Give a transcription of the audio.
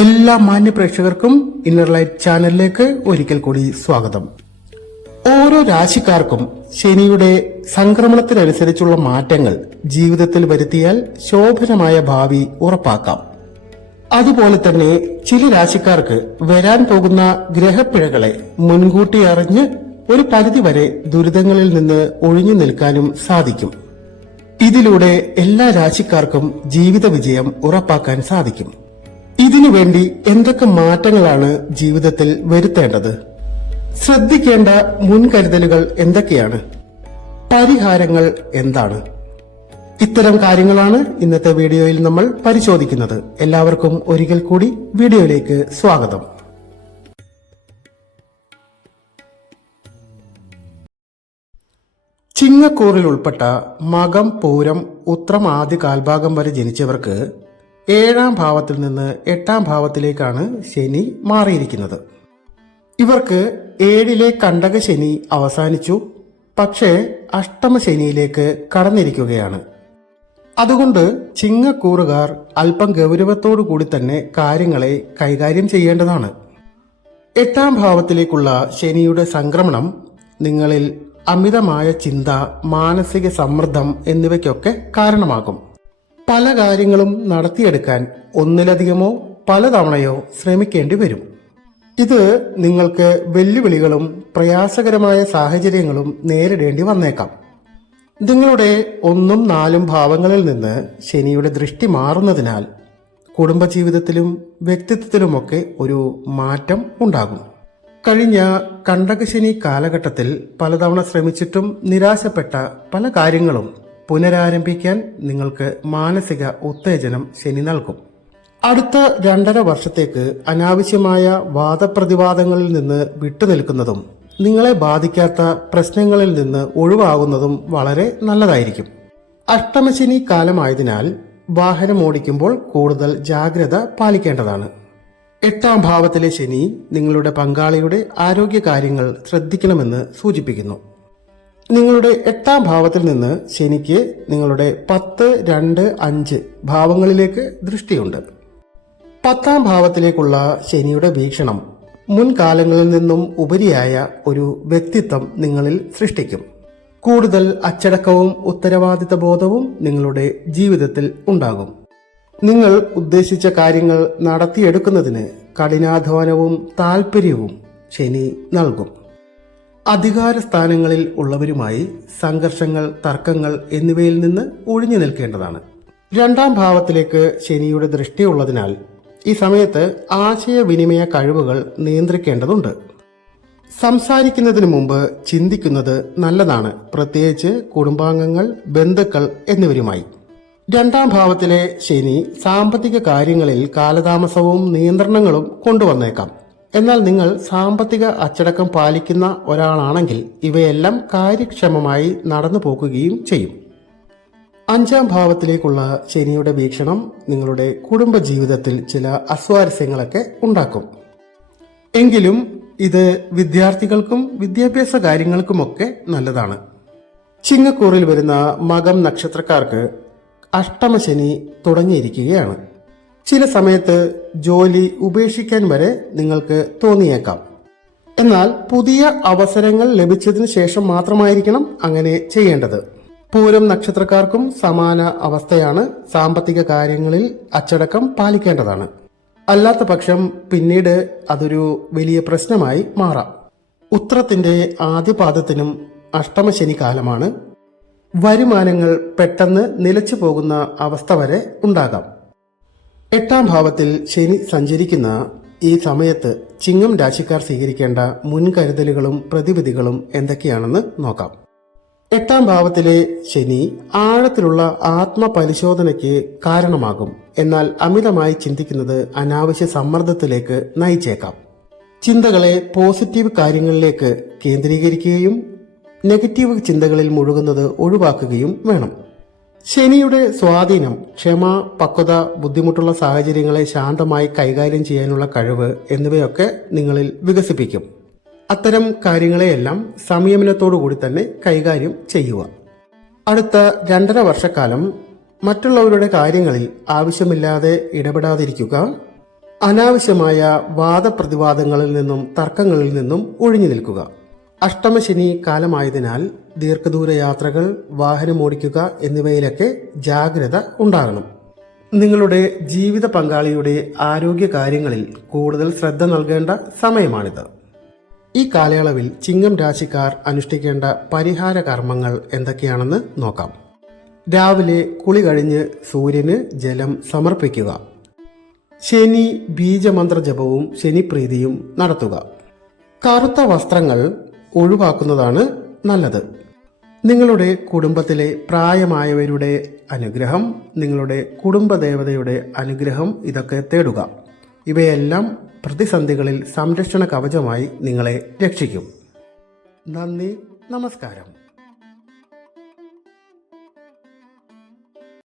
എല്ലാ മാന്യ പ്രേക്ഷകർക്കും ഇന്നർ ലൈറ്റ് ചാനലിലേക്ക് ഒരിക്കൽ കൂടി സ്വാഗതം. ഓരോ രാശിക്കാർക്കും ശനിയുടെ സംക്രമണത്തിനനുസരിച്ചുള്ള മാറ്റങ്ങൾ ജീവിതത്തിൽ വരുത്തിയാൽ ശോഭനമായ ഭാവി ഉറപ്പാക്കാം. അതുപോലെ തന്നെ ചില രാശിക്കാർക്ക് വരാൻ പോകുന്ന ഗ്രഹപ്പിഴകളെ മുൻകൂട്ടി അറിഞ്ഞ് ഒരു പരിധിവരെ ദുരിതങ്ങളിൽ നിന്ന് ഒഴിഞ്ഞു നിൽക്കാനും സാധിക്കും. ഇതിലൂടെ എല്ലാ രാശിക്കാർക്കും ജീവിത വിജയം ഉറപ്പാക്കാൻ സാധിക്കും. ഇതിനുവേണ്ടി എന്തൊക്കെ മാറ്റങ്ങളാണ് ജീവിതത്തിൽ വരുത്തേണ്ടത്? ശ്രദ്ധിക്കേണ്ട മുൻകരുതലുകൾ എന്തൊക്കെയാണ്? പരിഹാരങ്ങൾ എന്താണ്? ഇത്തരം കാര്യങ്ങളാണ് ഇന്നത്തെ വീഡിയോയിൽ നമ്മൾ പരിശോധിക്കുന്നത്. എല്ലാവർക്കും ഒരിക്കൽ കൂടി വീഡിയോയിലേക്ക് സ്വാഗതം. ചിങ്ങക്കൂറിൽ ഉൾപ്പെട്ട മകം, പൂരം, ഉത്രം ആദ്യ കാൽഭാഗം വരെ ജനിച്ചവർക്ക് 7ാം ഭാവത്തിൽ നിന്ന് 8ാം ഭാവത്തിലേക്കാണ് ശനി മാറിയിരിക്കുന്നത്. ഇവർക്ക് 7ലെ കണ്ടക ശനി അവസാനിച്ചു, പക്ഷേ അഷ്ടമ ശനിയിലേക്ക് കടന്നിരിക്കുകയാണ്. അതുകൊണ്ട് ചിങ്ങക്കൂറുകാർ അല്പം ഗൗരവത്തോടു കൂടി തന്നെ കാര്യങ്ങളെ കൈകാര്യം ചെയ്യേണ്ടതാണ്. 8ാം ഭാവത്തിലേക്കുള്ള ശനിയുടെ സംക്രമണം നിങ്ങളിൽ അമിതമായ ചിന്ത, മാനസിക സമ്മർദ്ദം എന്നിവയ്ക്കൊക്കെ കാരണമാകും. പല കാര്യങ്ങളും നടത്തിയെടുക്കാൻ ഒന്നിലധികമോ പലതവണയോ ശ്രമിക്കേണ്ടി വരും. ഇത് നിങ്ങൾക്ക് വെല്ലുവിളികളും പ്രയാസകരമായ സാഹചര്യങ്ങളും നേരിടേണ്ടി വന്നേക്കാം. നിങ്ങളുടെ 1ഉം 4ഉം ഭാവങ്ങളിൽ നിന്ന് ശനിയുടെ ദൃഷ്ടി മാറുന്നതിനാൽ കുടുംബജീവിതത്തിലും വ്യക്തിത്വത്തിലുമൊക്കെ ഒരു മാറ്റം ഉണ്ടാകും. കഴിഞ്ഞ കണ്ടകശനി കാലഘട്ടത്തിൽ പലതവണ ശ്രമിച്ചിട്ടും നിരാശപ്പെട്ട പല കാര്യങ്ങളും പുനരാരംഭിക്കാൻ നിങ്ങൾക്ക് മാനസിക ഉത്തേജനം ശനി നൽകും. അടുത്ത 2.5 വർഷത്തേക്ക് അനാവശ്യമായ വാദപ്രതിവാദങ്ങളിൽ നിന്ന് വിട്ടുനിൽക്കുന്നതും നിങ്ങളെ ബാധിക്കാത്ത പ്രശ്നങ്ങളിൽ നിന്ന് ഒഴിവാകുന്നതും വളരെ നല്ലതായിരിക്കും. അഷ്ടമശനി കാലമായതിനാൽ വാഹനം ഓടിക്കുമ്പോൾ കൂടുതൽ ജാഗ്രത പാലിക്കേണ്ടതാണ്. 8ാം ഭാവത്തിലെ ശനി നിങ്ങളുടെ പങ്കാളിയുടെ ആരോഗ്യകാര്യങ്ങൾ ശ്രദ്ധിക്കണമെന്ന് സൂചിപ്പിക്കുന്നു. നിങ്ങളുടെ 8ാം ഭാവത്തിൽ നിന്ന് ശനിക്ക് നിങ്ങളുടെ 10, 2, 5 ഭാവങ്ങളിലേക്ക് ദൃഷ്ടിയുണ്ട്. 10ാം ഭാവത്തിലേക്കുള്ള ശനിയുടെ വീക്ഷണം മുൻകാലങ്ങളിൽ നിന്നും ഉപരിയായ ഒരു വ്യക്തിത്വം നിങ്ങളിൽ സൃഷ്ടിക്കും. കൂടുതൽ അച്ചടക്കവും ഉത്തരവാദിത്ത ബോധവും നിങ്ങളുടെ ജീവിതത്തിൽ ഉണ്ടാകും. നിങ്ങൾ ഉദ്ദേശിച്ച കാര്യങ്ങൾ നടത്തിയെടുക്കുന്നതിന് കഠിനാധ്വാനവും താല്പര്യവും ശനി നൽകും. അധികാര സ്ഥാനങ്ങളിൽ ഉള്ളവരുമായി സംഘർഷങ്ങൾ, തർക്കങ്ങൾ എന്നിവയിൽ നിന്ന് ഒഴിഞ്ഞു നിൽക്കേണ്ടതാണ്. 2ാം ഭാവത്തിലേക്ക് ശനിയുടെ ദൃഷ്ടിയുള്ളതിനാൽ ഈ സമയത്ത് ആശയവിനിമയ കഴിവുകൾ നിയന്ത്രിക്കേണ്ടതുണ്ട്. സംസാരിക്കുന്നതിന് മുമ്പ് ചിന്തിക്കുന്നത് നല്ലതാണ്, പ്രത്യേകിച്ച് കുടുംബാംഗങ്ങൾ, ബന്ധുക്കൾ എന്നിവരുമായി. 2ാം ഭാവത്തിലെ ശനി സാമ്പത്തിക കാര്യങ്ങളിൽ കാലതാമസവും നിയന്ത്രണങ്ങളും കൊണ്ടുവന്നേക്കാം. എന്നാൽ നിങ്ങൾ സാമ്പത്തിക അച്ചടക്കം പാലിക്കുന്ന ഒരാളാണെങ്കിൽ ഇവയെല്ലാം കാര്യക്ഷമമായി നടന്നു പോകുകയും ചെയ്യും. 5ാം ഭാവത്തിലേക്കുള്ള ശനിയുടെ വീക്ഷണം നിങ്ങളുടെ കുടുംബജീവിതത്തിൽ ചില അസ്വാരസ്യങ്ങളൊക്കെ ഉണ്ടാക്കും. എങ്കിലും ഇത് വിദ്യാർത്ഥികൾക്കും വിദ്യാഭ്യാസ കാര്യങ്ങൾക്കുമൊക്കെ നല്ലതാണ്. ചിങ്ങക്കൂറിൽ വരുന്ന മകം നക്ഷത്രക്കാർക്ക് അഷ്ടമശനി തുടങ്ങിയിരിക്കുകയാണ്. ചില സമയത്ത് ജോലി ഉപേക്ഷിക്കാൻ വരെ നിങ്ങൾക്ക് തോന്നിയേക്കാം. എന്നാൽ പുതിയ അവസരങ്ങൾ ലഭിച്ചതിന് ശേഷം മാത്രമായിരിക്കണം അങ്ങനെ ചെയ്യേണ്ടത്. പൂരം നക്ഷത്രക്കാർക്കും സമാന അവസ്ഥയാണ്. സാമ്പത്തിക കാര്യങ്ങളിൽ അച്ചടക്കം പാലിക്കേണ്ടതാണ്. അല്ലാത്ത പക്ഷം പിന്നീട് അതൊരു വലിയ പ്രശ്നമായി മാറാം. ഉത്രത്തിന്റെ ആദ്യ പാദത്തിനും അഷ്ടമശനി കാലമാണ്. വരുമാനങ്ങൾ പെട്ടെന്ന് നിലച്ചു പോകുന്ന അവസ്ഥ വരെ ഉണ്ടാകാം. 8ാം ഭാവത്തിൽ ശനി സഞ്ചരിക്കുന്ന ഈ സമയത്ത് ചിങ്ങം രാശിക്കാർ സ്വീകരിക്കേണ്ട മുൻകരുതലുകളും പ്രതിവിധികളും എന്തൊക്കെയാണെന്ന് നോക്കാം. 8ാം ഭാവത്തിലെ ശനി ആഴത്തിലുള്ള ആത്മപരിശോധനയ്ക്ക് കാരണമാകും. എന്നാൽ അമിതമായി ചിന്തിക്കുന്നത് അനാവശ്യ സമ്മർദ്ദത്തിലേക്ക് നയിച്ചേക്കാം. ചിന്തകളെ പോസിറ്റീവ് കാര്യങ്ങളിലേക്ക് കേന്ദ്രീകരിക്കുകയും നെഗറ്റീവ് ചിന്തകളിൽ മുഴുകുന്നത് ഒഴിവാക്കുകയും വേണം. ശനിയുടെ സ്വാധീനം ക്ഷമ, പക്വത, ബുദ്ധിമുട്ടുള്ള സാഹചര്യങ്ങളെ ശാന്തമായി കൈകാര്യം ചെയ്യാനുള്ള കഴിവ് എന്നിവയൊക്കെ നിങ്ങളിൽ വികസിപ്പിക്കും. അത്തരം കാര്യങ്ങളെയെല്ലാം സംയമനത്തോടുകൂടി തന്നെ കൈകാര്യം ചെയ്യുക. അടുത്ത 2.5 വർഷക്കാലം മറ്റുള്ളവരുടെ കാര്യങ്ങളിൽ ആവശ്യമില്ലാതെ ഇടപെടാതിരിക്കുക. അനാവശ്യമായ വാദപ്രതിവാദങ്ങളിൽ നിന്നും തർക്കങ്ങളിൽ നിന്നും ഒഴിഞ്ഞു നിൽക്കുക. അഷ്ടമശനി കാലമായതിനാൽ ദീർഘദൂര യാത്രകൾ, വാഹനമോടിക്കുക എന്നിവയിലൊക്കെ ജാഗ്രത ഉണ്ടാകണം. നിങ്ങളുടെ ജീവിത പങ്കാളിയുടെ ആരോഗ്യ കാര്യങ്ങളിൽ കൂടുതൽ ശ്രദ്ധ നൽകേണ്ട സമയമാണിത്. ഈ കാലയളവിൽ ചിങ്ങം രാശിക്കാർ അനുഷ്ഠിക്കേണ്ട പരിഹാര കർമ്മങ്ങൾ എന്തൊക്കെയാണെന്ന് നോക്കാം. രാവിലെ കുളി കഴിഞ്ഞ് സൂര്യന് ജലം സമർപ്പിക്കുക. ശനി ബീജമന്ത്ര ജപവും ശനിപ്രീതിയും നടത്തുക. കറുത്ത വസ്ത്രങ്ങൾ ഒഴിവാക്കുന്നതാണ് നല്ലത്. നിങ്ങളുടെ കുടുംബത്തിലെ പ്രായമായവരുടെ അനുഗ്രഹം, നിങ്ങളുടെ കുടുംബദേവതയുടെ അനുഗ്രഹം ഇതൊക്കെ തേടുക. ഇവയെല്ലാം പ്രതിസന്ധികളിൽ സംരക്ഷണ കവചമായി നിങ്ങളെ രക്ഷിക്കും. നന്ദി, നമസ്കാരം.